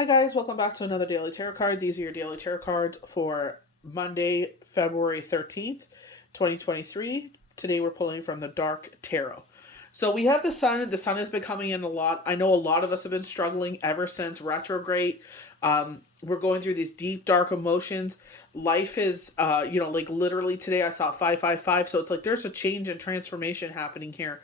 Hi guys, welcome back to another daily tarot card. These are your daily tarot cards for Monday, February 13th, 2023. Today we're pulling from the Dark Tarot. So we have the sun. The sun has been coming in a lot. I know a lot of us have been struggling ever since retrograde. We're going through these deep, dark emotions. Life is, like literally today I saw 555. So it's like there's a change and transformation happening here.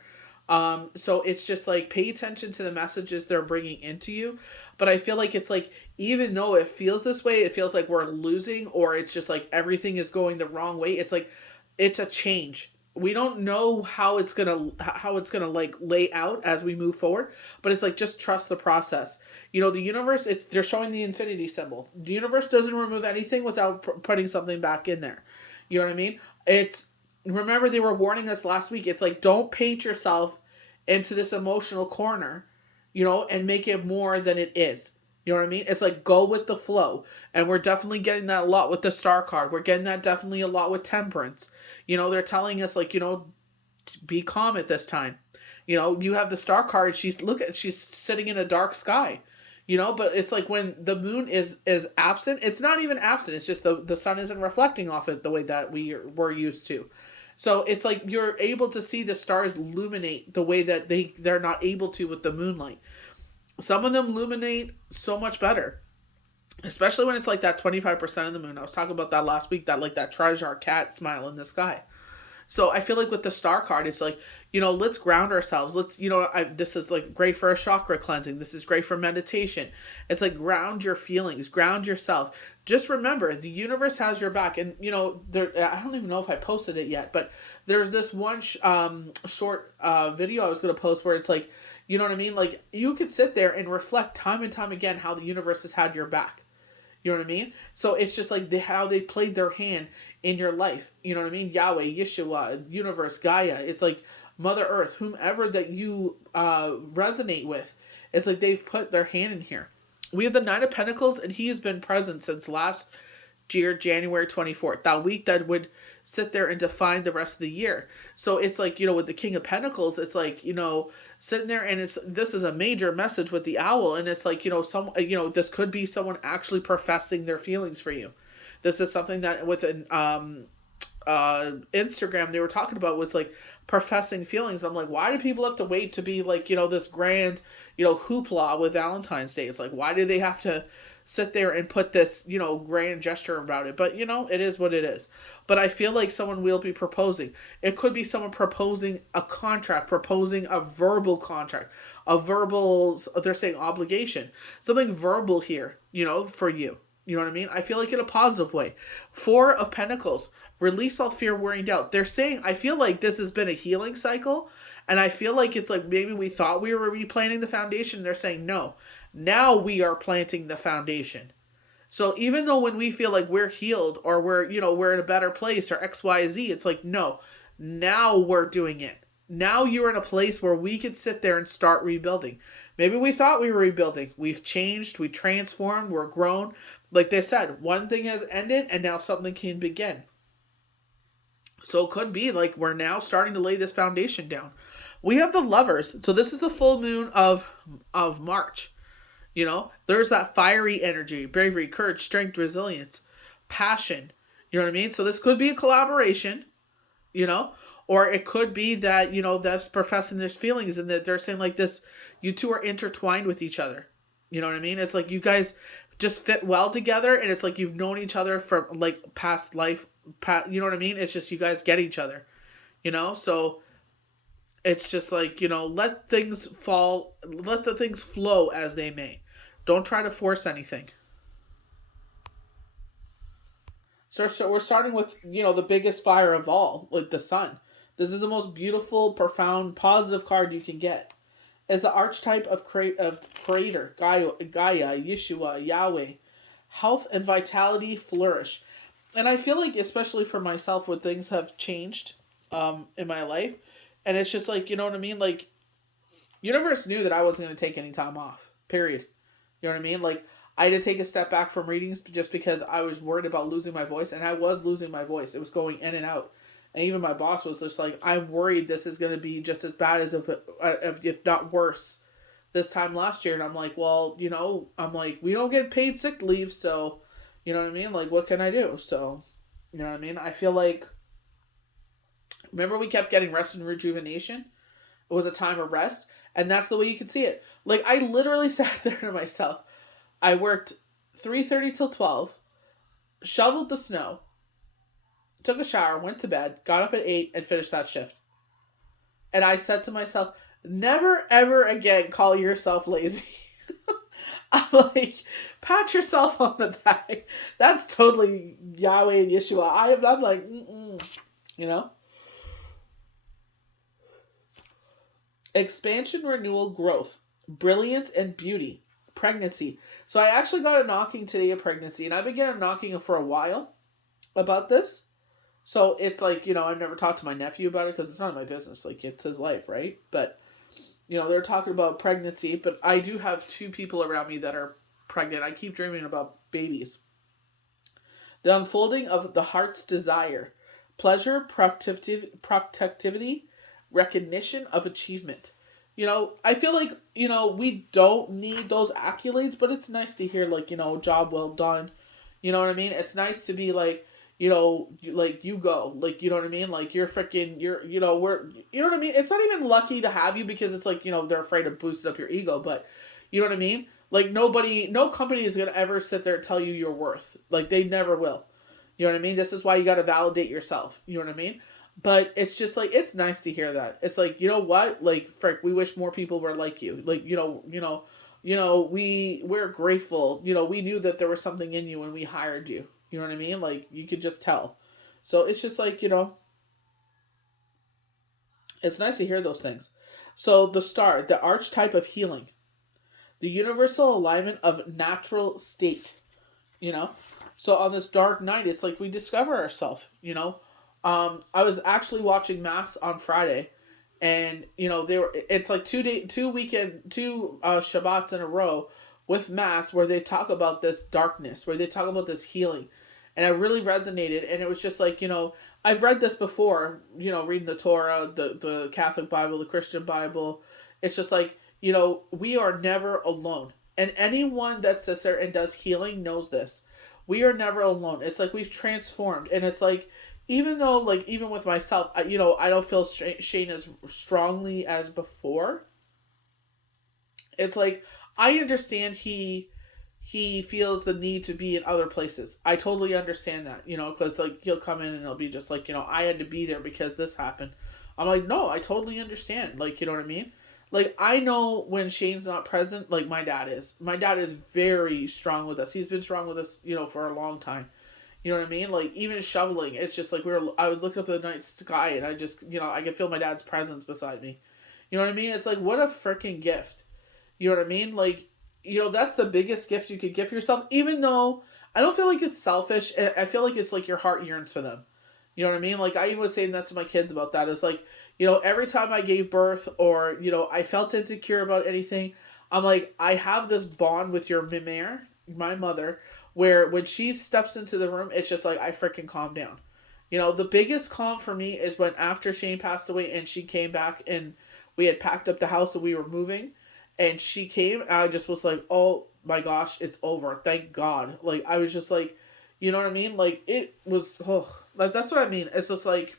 So it's just like pay attention to the messages they're bringing into you. But I feel like it's like, even though it feels this way, it feels like we're losing, or it's just like everything is going the wrong way. It's like, it's a change. We don't know how it's gonna like lay out as we move forward, but it's like just trust the process. The universe. They're showing the infinity symbol. The universe doesn't remove anything without putting something back in there. You know what I mean? It's Remember they were warning us last week. It's like, don't paint yourself into this emotional corner, and make it more than it is. You know what I mean? It's like, go with the flow. And we're definitely getting that a lot with the star card. We're getting that definitely a lot with temperance. They're telling us like, be calm at this time. You have the star card. She's sitting in a dark sky. But it's like when the moon is absent, it's not even absent. It's just the sun isn't reflecting off it the way that we're used to. So it's like you're able to see the stars illuminate the way that they're not able to with the moonlight. Some of them illuminate so much better, especially when it's like that 25% of the moon. I was talking about that last week, that like that treasure cat smile in the sky. So I feel like with the star card, it's like, let's ground ourselves. This is like great for a chakra cleansing. This is great for meditation. It's like ground your feelings, ground yourself. Just remember, the universe has your back. And, I don't even know if I posted it yet, but there's this one short video I was going to post where it's like, you know what I mean? Like, you could sit there and reflect time and time again how the universe has had your back. You know what I mean? So it's just like how they played their hand in your life. You know what I mean? Yahweh, Yeshua, universe, Gaia. It's like Mother Earth, whomever that you resonate with. It's like they've put their hand in here. We have the Nine of Pentacles, and he has been present since last year, January 24th. That week that would sit there and define the rest of the year. So it's like, with the King of Pentacles, it's like, sitting there, and this is a major message with the owl, and it's like, this could be someone actually professing their feelings for you. This is something that with an Instagram they were talking about, was like professing feelings. I'm like, why do people have to wait to be like, this grand, hoopla with Valentine's Day? It's like, why do they have to sit there and put this, grand gesture about it? But, it is what it is. But I feel like someone will be proposing. It could be someone proposing a contract, proposing a verbal contract, they're saying obligation, something verbal here, for you. You know what I mean? I feel like in a positive way. Four of Pentacles, release all fear, worry, and doubt. They're saying, I feel like this has been a healing cycle, and I feel like it's like maybe we thought we were replanting the foundation. They're saying, no, now we are planting the foundation. So even though when we feel like we're healed, or we're in a better place, or XYZ, it's like, no, now we're doing it. Now you're in a place where we could sit there and start rebuilding. Maybe we thought we were rebuilding. We've changed, we transformed, we're grown. Like they said, one thing has ended and now something can begin. So it could be like we're now starting to lay this foundation down. We have the Lovers. So this is the full moon of March. There's that fiery energy, bravery, courage, strength, resilience, passion. You know what I mean? So this could be a collaboration, or it could be that, that's professing their feelings, and that they're saying like this, you two are intertwined with each other. You know what I mean? It's like you guys just fit well together, and it's like you've known each other from like past life, you know what I mean? It's just you guys get each other, so it's just like, let things fall, let the things flow as they may. Don't try to force anything. So we're starting with, the biggest fire of all, like the sun. This is the most beautiful, profound, positive card you can get. As the archetype of creator, Gaia, Yeshua, Yahweh, health and vitality flourish. And I feel like, especially for myself, when things have changed in my life, and it's just like, you know what I mean? Like, universe knew that I wasn't going to take any time off, period. You know what I mean? Like, I had to take a step back from readings just because I was worried about losing my voice, and I was losing my voice. It was going in and out. And even my boss was just like, I'm worried this is going to be just as bad as if not worse this time last year. And I'm like, well, I'm like, we don't get paid sick leave. So, you know what I mean? Like, what can I do? So, you know what I mean? I feel like, remember we kept getting rest and rejuvenation? It was a time of rest. And that's the way you could see it. Like, I literally sat there to myself. I worked 3:30 till 12, shoveled the snow, took a shower, went to bed, got up at 8, and finished that shift. And I said to myself, never ever again call yourself lazy. I'm like, pat yourself on the back. That's totally Yahweh and Yeshua. I'm like, you know? Expansion, renewal, growth, brilliance, and beauty. Pregnancy. So I actually got a knocking today of pregnancy, and I've been getting a knocking for a while about this. So it's like, I've never talked to my nephew about it because it's not my business. Like, it's his life, right? But, they're talking about pregnancy, but I do have 2 people around me that are pregnant. I keep dreaming about babies. The unfolding of the heart's desire, pleasure, productivity, recognition of achievement. I feel like, we don't need those accolades, but it's nice to hear, like, job well done. You know what I mean? It's nice to be like, like, you go, like, you know what I mean? Like, you're freaking, we're, you know what I mean? It's not even lucky to have you because it's like, they're afraid to boost up your ego, but you know what I mean? Like, no company is going to ever sit there and tell you your worth. Like, they never will. You know what I mean? This is why you got to validate yourself. You know what I mean? But it's just like, it's nice to hear that. It's like, you know what? Like, frick, we wish more people were like you. Like, we're grateful. We knew that there was something in you when we hired you. You know what I mean? Like, you could just tell. So it's just like, it's nice to hear those things. So the star, the archetype of healing, the universal alignment of natural state, So on this dark night, it's like we discover ourselves, I was actually watching Mass on Friday, and it's like 2 Shabbats in a row with Mass where they talk about this darkness, where they talk about this healing, and it really resonated. And it was just like, I've read this before, reading the Torah, the Catholic Bible, the Christian Bible. It's just like, we are never alone, and anyone that sits there and does healing knows this. We are never alone. It's like we've transformed, and it's like, even though, like, even with myself, I don't feel Shane as strongly as before. It's like, I understand he feels the need to be in other places. I totally understand that, because, like, he'll come in and he'll be just like, I had to be there because this happened. I'm like, no, I totally understand. Like, you know what I mean? Like, I know when Shane's not present, like my dad is. My dad is very strong with us. He's been strong with us, for a long time. You know what I mean? Like, even shoveling, it's just like I was looking up at the night sky, and I just, I could feel my dad's presence beside me. You know what I mean? It's like, what a freaking gift. You know what I mean? Like, that's the biggest gift you could give yourself, even though I don't feel like it's selfish. I feel like it's like your heart yearns for them. You know what I mean? Like, I was saying that to my kids about that. It's like, every time I gave birth or, I felt insecure about anything, I'm like, I have this bond with your mimere, my mother, where when she steps into the room, it's just like, I freaking calm down. The biggest calm for me is when after Shane passed away and she came back and we had packed up the house and we were moving, and she came, and I just was like, oh my gosh, it's over. Thank God. Like, I was just like, you know what I mean? Like, it was, like, that's what I mean. It's just like,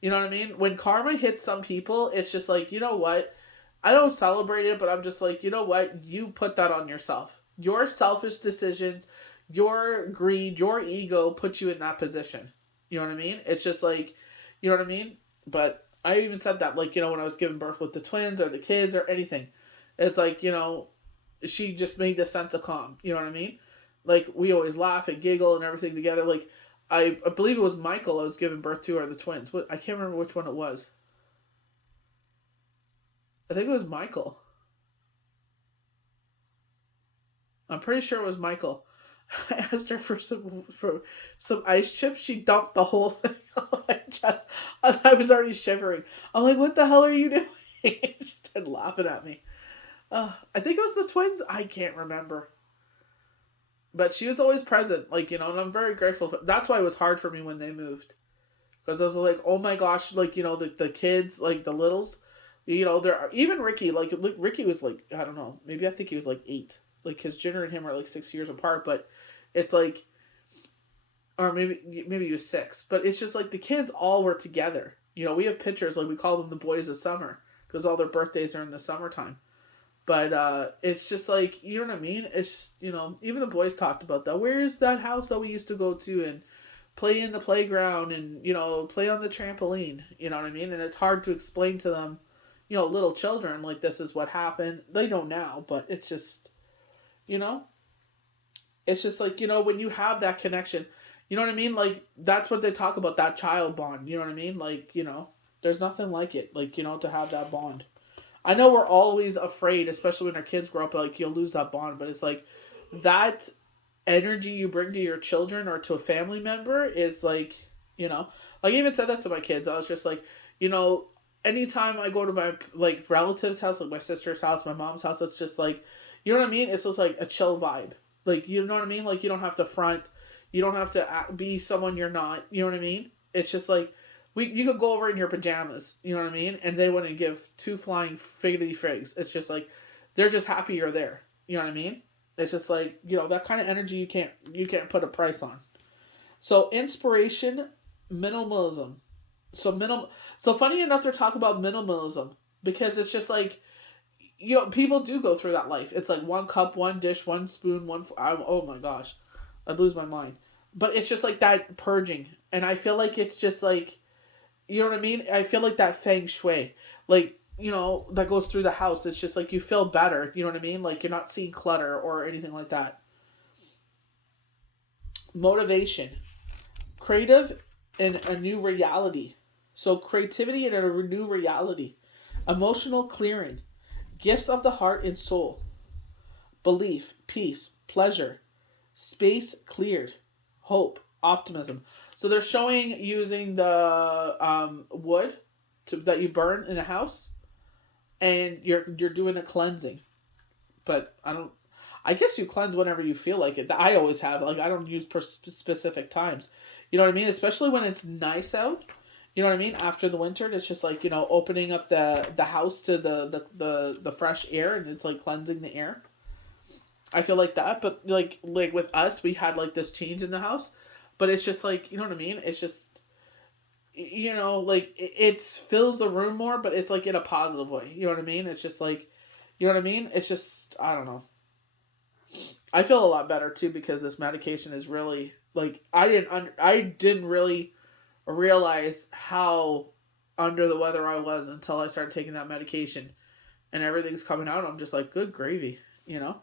you know what I mean? When karma hits some people, it's just like, you know what? I don't celebrate it, but I'm just like, you know what? You put that on yourself. Your selfish decisions, your greed, your ego put you in that position. You know what I mean? It's just like, you know what I mean? But I even said that, like, when I was giving birth with the twins or the kids or anything. It's like, she just made this sense of calm. You know what I mean? Like, we always laugh and giggle and everything together. Like, I believe it was Michael I was giving birth to, or the twins. I can't remember which one it was. I think it was Michael. I'm pretty sure it was Michael. I asked her for some ice chips. She dumped the whole thing on my chest, and I was already shivering. I'm like, what the hell are you doing? She started laughing at me. I think it was the twins. I can't remember. But she was always present, like, and I'm very grateful. That's why it was hard for me when they moved. Because I was like, oh my gosh, like, the kids, like, the littles, You know, there are even Ricky. Like Ricky was like, I don't know, maybe I think he was like 8. Like because Jenner and him are like 6 years apart, but it's like, or maybe he was 6. But it's just like the kids all were together. You know, we have pictures like we call them the boys of summer because all their birthdays are in the summertime. But it's just like, you know what I mean? It's, you know, even the boys talked about that. Where's that house that we used to go to and play in the playground and, you know, play on the trampoline? You know what I mean? And it's hard to explain to them, you know, little children, like, this is what happened. They know now, but it's just, you know, it's just like, you know, when you have that connection, you know what I mean? Like, that's what they talk about, that child bond. You know what I mean? Like, you know, there's nothing like it, like, you know, to have that bond. I know we're always afraid, especially when our kids grow up, like you'll lose that bond, but it's like that energy you bring to your children or to a family member is like, you know, like I even said that to my kids. I was just like, you know, anytime I go to my like relatives' house, like my sister's house, my mom's house, it's just like, you know what I mean? It's just like a chill vibe. Like, you know what I mean? Like, you don't have to front, you don't have to be someone you're not. You know what I mean? It's just like, you could go over in your pajamas, you know what I mean? And they wouldn't give two flying figgity figs. It's just like, they're just happy you're there. You know what I mean? It's just like, you know, that kind of energy you can't put a price on. So inspiration, minimalism. So funny enough, they're talking about minimalism because it's just like, you know, people do go through that life. It's like one cup, one dish, one spoon, oh my gosh, I'd lose my mind. But it's just like that purging, and I feel like it's just like, you know what I mean? I feel like that feng shui, like, you know, that goes through the house. It's just like you feel better. You know what I mean? Like you're not seeing clutter or anything like that. Motivation, creative in a new reality. So creativity in a new reality. Emotional clearing, gifts of the heart and soul. Belief, peace, pleasure, space cleared, hope, optimism. So they're showing using the wood that you burn in a house, and you're doing a cleansing. But I don't. I guess you cleanse whenever you feel like it. I always have. Like I don't use specific times. You know what I mean? Especially when it's nice out. You know what I mean? After the winter, it's just like, you know, opening up the house to the fresh air, and it's like cleansing the air. I feel like that, but like with us, we had like this change in the house, but it's just like, you know what I mean. It's just, you know, like it fills the room more, but it's like in a positive way. You know what I mean? It's just like, you know what I mean. It's just, I don't know. I feel a lot better too because this medication is really like I didn't really realize how under the weather I was until I started taking that medication, and everything's coming out. I'm just like, good gravy, you know.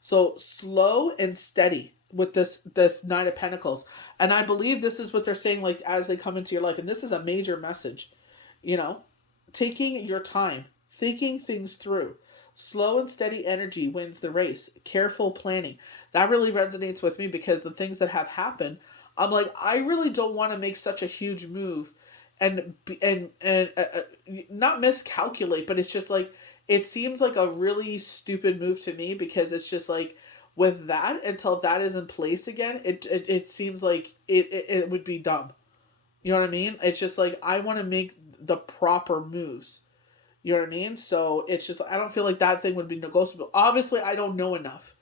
So slow and steady with this Nine of Pentacles. And I believe this is what they're saying, like, as they come into your life. And this is a major message, you know, taking your time, thinking things through. Slow and steady energy wins the race. Careful planning. That really resonates with me because the things that have happened, I'm like, I really don't want to make such a huge move and not miscalculate, but it's just like, it seems like a really stupid move to me because it's just like, with that, until that is in place again, it seems like it would be dumb. You know what I mean? It's just like, I want to make the proper moves. You know what I mean? So it's just, I don't feel like that thing would be negotiable. Obviously, I don't know enough.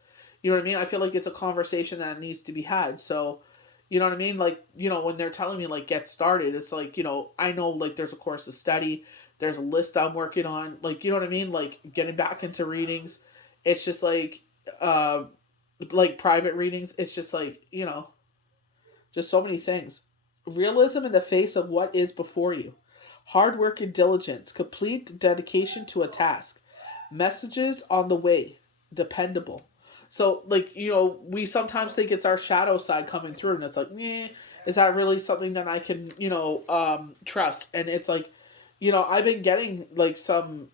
You know what I mean? I feel like it's a conversation that needs to be had. So, you know what I mean? Like, you know, when they're telling me, like, get started, it's like, you know, I know, like, there's a course of study, there's a list I'm working on, like, you know what I mean? Like, getting back into readings. It's just uh, like private readings. It's just like, you know, just so many things. Realism in the face of what is before you. Hard work and diligence. Complete dedication to a task. Messages on the way. Dependable. So, like, you know, we sometimes think it's our shadow side coming through, and it's like, is that really something that I can, you know, trust? And it's like, you know, I've been getting, like, some,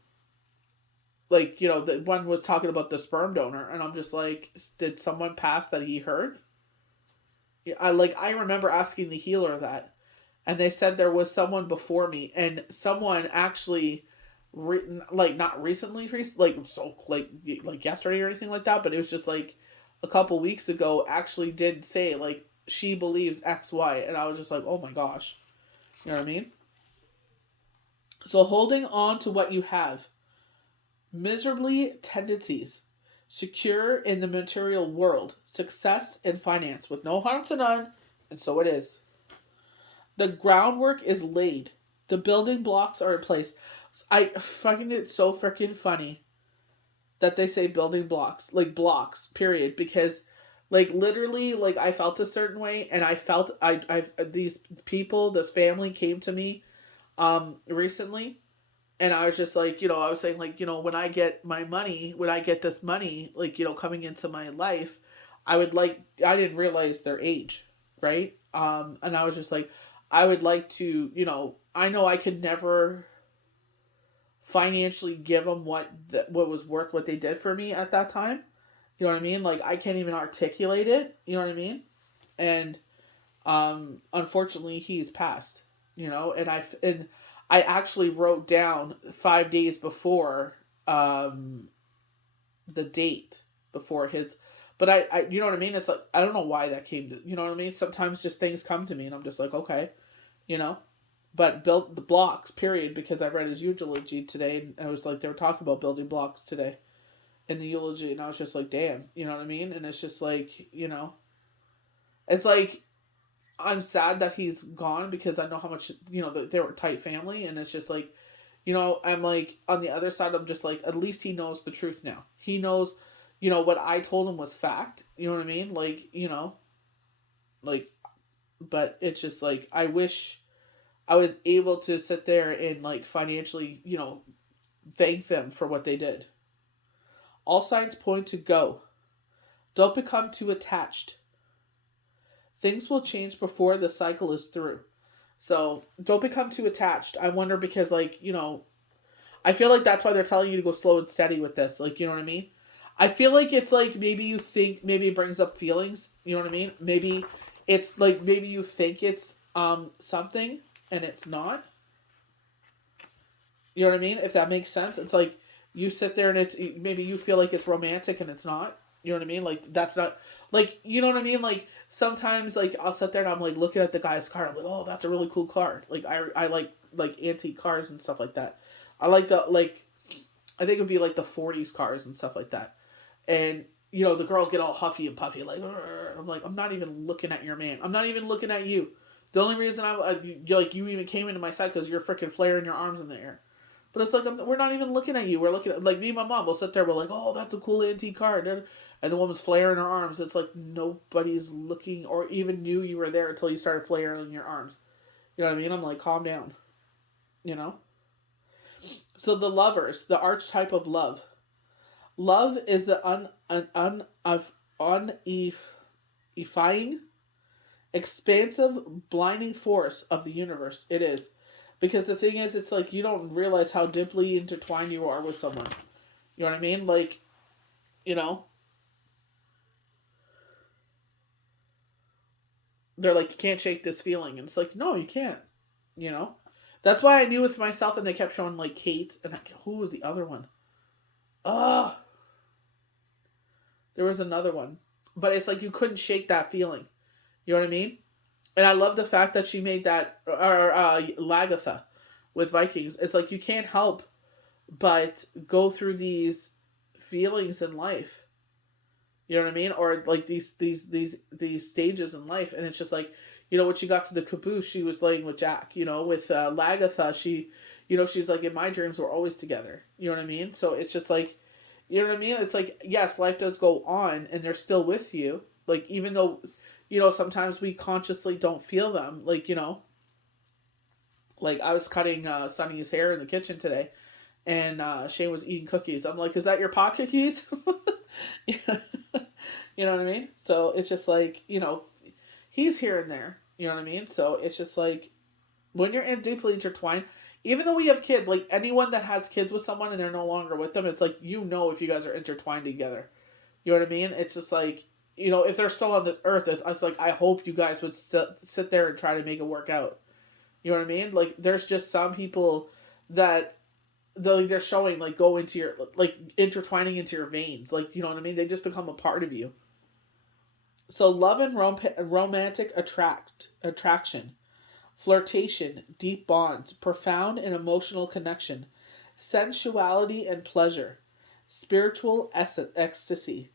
like, you know, the one was talking about the sperm donor, and I'm just like, did someone pass that he heard? Yeah, I remember asking the healer that, and they said there was someone before me, and someone actually written, like, not recently, like, so like yesterday or anything like that, but it was just like a couple weeks ago, actually did say, like, she believes XY, and I was just like, oh my gosh. You know what I mean? So holding on to what you have, miserably tendencies, secure in the material world, success in finance with no harm to none, and so it is. The groundwork is laid. The building blocks are in place. I find it so freaking funny that they say building blocks, like blocks, period, because like literally like I felt a certain way and I felt I've these people, this family came to me recently, and I was just like, I was saying like, when I get my money, when I get this money, like, coming into my life, I didn't realize their age, right? And I was just like, I would like to, I know I could never financially give them what was worth what they did for me at that time. You know what I mean? Like I can't even articulate it. You know what I mean? And unfortunately, he's passed. And I actually wrote down 5 days before the date before his. But you know what I mean? It's like I don't know why that came to. You know what I mean? Sometimes just things come to me, and I'm just like, okay, you know. But built the blocks, period, because I read his eulogy today, and I was like, they were talking about building blocks today in the eulogy, and I was just like, damn, you know what I mean? And it's just like, it's like I'm sad that he's gone because I know how much, they were a tight family, and it's just like, I'm like, on the other side, I'm just like, at least he knows the truth now. He knows, what I told him was fact. You know what I mean? Like, like, but it's just like, I wish I was able to sit there and like financially, thank them for what they did. All signs point to go. Don't become too attached. Things will change before the cycle is through. So don't become too attached. I wonder because, like, I feel like that's why they're telling you to go slow and steady with this. Like, you know what I mean? I feel like it's like maybe you think, maybe it brings up feelings. You know what I mean? Maybe it's like, maybe you think it's something and it's not. You know what I mean? If that makes sense. It's like you sit there and it's maybe you feel like it's romantic and it's not. You know what I mean? Like that's not like you know what I mean? Like sometimes like I'll sit there and I'm like looking at the guy's car. I'm like, oh, that's a really cool car. Like I like antique cars and stuff like that. I like the like I think it would be like the 40s cars and stuff like that. And the girl get all huffy and puffy like I'm like I'm not even looking at your man. I'm not even looking at you. The only reason you even came into my sight because you're freaking flaring your arms in the air. But it's like we're not even looking at you. We're looking at like me and my mom. We'll sit there. We're like, oh, that's a cool antique car. And the woman's flaring her arms. It's like nobody's looking or even knew you were there until you started flaring your arms. You know what I mean? I'm like, calm down. You know. So the lovers, the archetype of love. Love is the unifying, expansive, blinding force of the universe. It is. Because the thing is, it's like you don't realize how deeply intertwined you are with someone. You know what I mean? Like, you know, they're like, you can't shake this feeling. And it's like, no, you can't. You know? That's why I knew with myself, and they kept showing like Kate, and who was the other one? Oh, there was another one. But it's like you couldn't shake that feeling. You know what I mean? And I love the fact that she made that, or Lagatha with Vikings. It's like you can't help but go through these feelings in life. You know what I mean? Or like these stages in life, and it's just like, when she got to the caboose, she was laying with Jack. With Lagatha, she, she's like, in my dreams we're always together. You know what I mean? So it's just like, you know what I mean? It's like, yes, life does go on, and they're still with you. Like even though, sometimes we consciously don't feel them. Like like I was cutting Sonny's hair in the kitchen today, and Shane was eating cookies. I'm like, is that your pot cookies? You know what I mean? So it's just like, he's here and there. You know what I mean? So it's just like, when you're deeply intertwined, even though we have kids, like anyone that has kids with someone and they're no longer with them, it's like, if you guys are intertwined together. You know what I mean? It's just like, if they're still on the earth, it's like, I hope you guys would sit there and try to make it work out. You know what I mean? Like, there's just some people that they're showing, like, go into your, like, intertwining into your veins. Like, you know what I mean? They just become a part of you. So love and romantic attraction. flirtation, deep bonds, profound and emotional connection, sensuality and pleasure, spiritual ecstasy,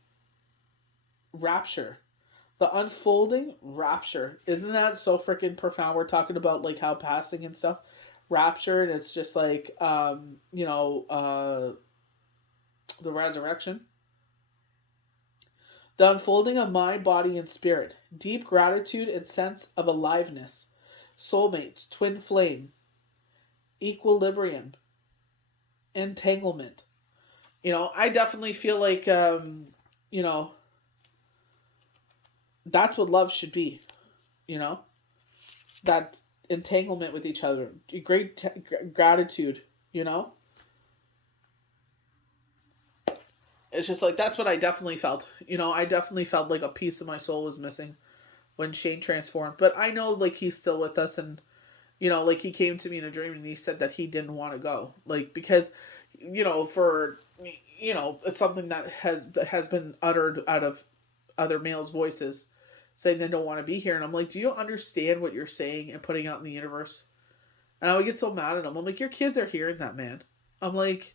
rapture. The unfolding rapture. Isn't that so freaking profound? We're talking about like how passing and stuff. Rapture, and it's just like the resurrection. The unfolding of mind, body, and spirit. Deep gratitude and sense of aliveness. Soulmates, twin flame, equilibrium, entanglement. I definitely feel like that's what love should be. That entanglement with each other, great gratitude. It's just like that's what I definitely felt. I definitely felt like a piece of my soul was missing when Shane transformed. But I know like he's still with us, and like he came to me in a dream and he said that he didn't want to go, like because for it's something that has been uttered out of other males' voices saying they don't want to be here, and I'm like, do you understand what you're saying and putting out in the universe? And I would get so mad at him. I'm like, your kids are hearing that, man. I'm like,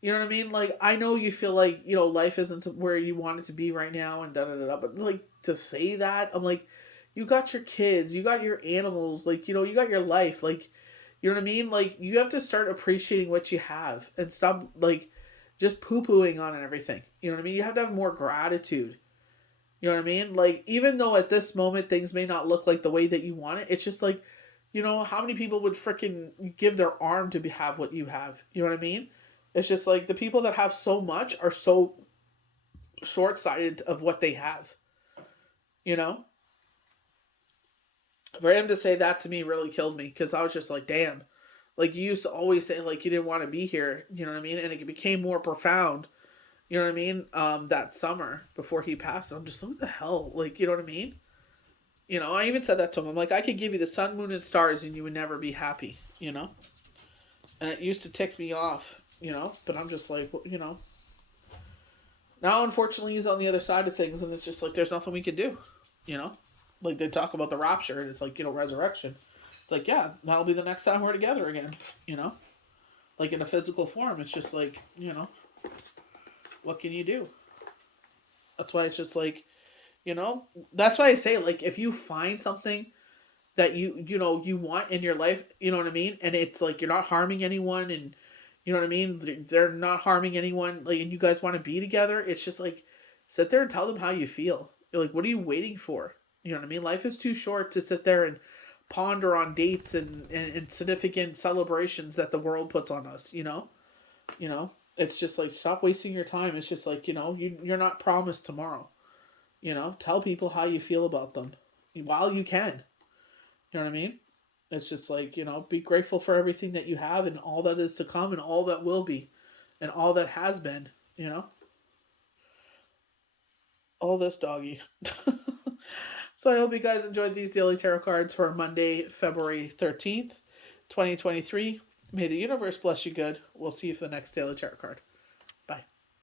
you know what I mean? Like, I know you feel like, life isn't where you want it to be right now and da-da-da-da, but, like, to say that, I'm like, you got your kids, you got your animals, like, you got your life, like, you know what I mean? Like, you have to start appreciating what you have and stop, like, just poo-pooing on everything. You know what I mean? You have to have more gratitude. You know what I mean? Like, even though at this moment things may not look like the way that you want it, it's just like, how many people would freaking give their arm to have what you have? You know what I mean? It's just like the people that have so much are so short-sighted of what they have. For him to say that to me really killed me because I was just like, damn. Like, you used to always say, like, you didn't want to be here. You know what I mean? And it became more profound. You know what I mean? That summer before he passed. I'm just like, what the hell? Like, you know what I mean? I even said that to him. I'm like, I could give you the sun, moon, and stars and you would never be happy. And it used to tick me off. But I'm just like, now unfortunately he's on the other side of things, and it's just like there's nothing we can do. Like they talk about the rapture, and it's like resurrection. It's like, yeah, that'll be the next time we're together again. Like in a physical form. It's just like what can you do? That's why it's just like that's why I say, like, if you find something that you want in your life, you know what I mean, and it's like you're not harming anyone, and you know what I mean, they're not harming anyone, like, and you guys want to be together, it's just like sit there and tell them how you feel. You're like, what are you waiting for? You know what I mean? Life is too short to sit there and ponder on dates and significant celebrations that the world puts on us. It's just like, stop wasting your time. It's just like, you're not promised tomorrow. Tell people how you feel about them while you can. You know what I mean? It's just like, be grateful for everything that you have and all that is to come and all that will be and all that has been, all this doggy. So I hope you guys enjoyed these daily tarot cards for Monday, February 13th, 2023. May the universe bless you good. We'll see you for the next daily tarot card.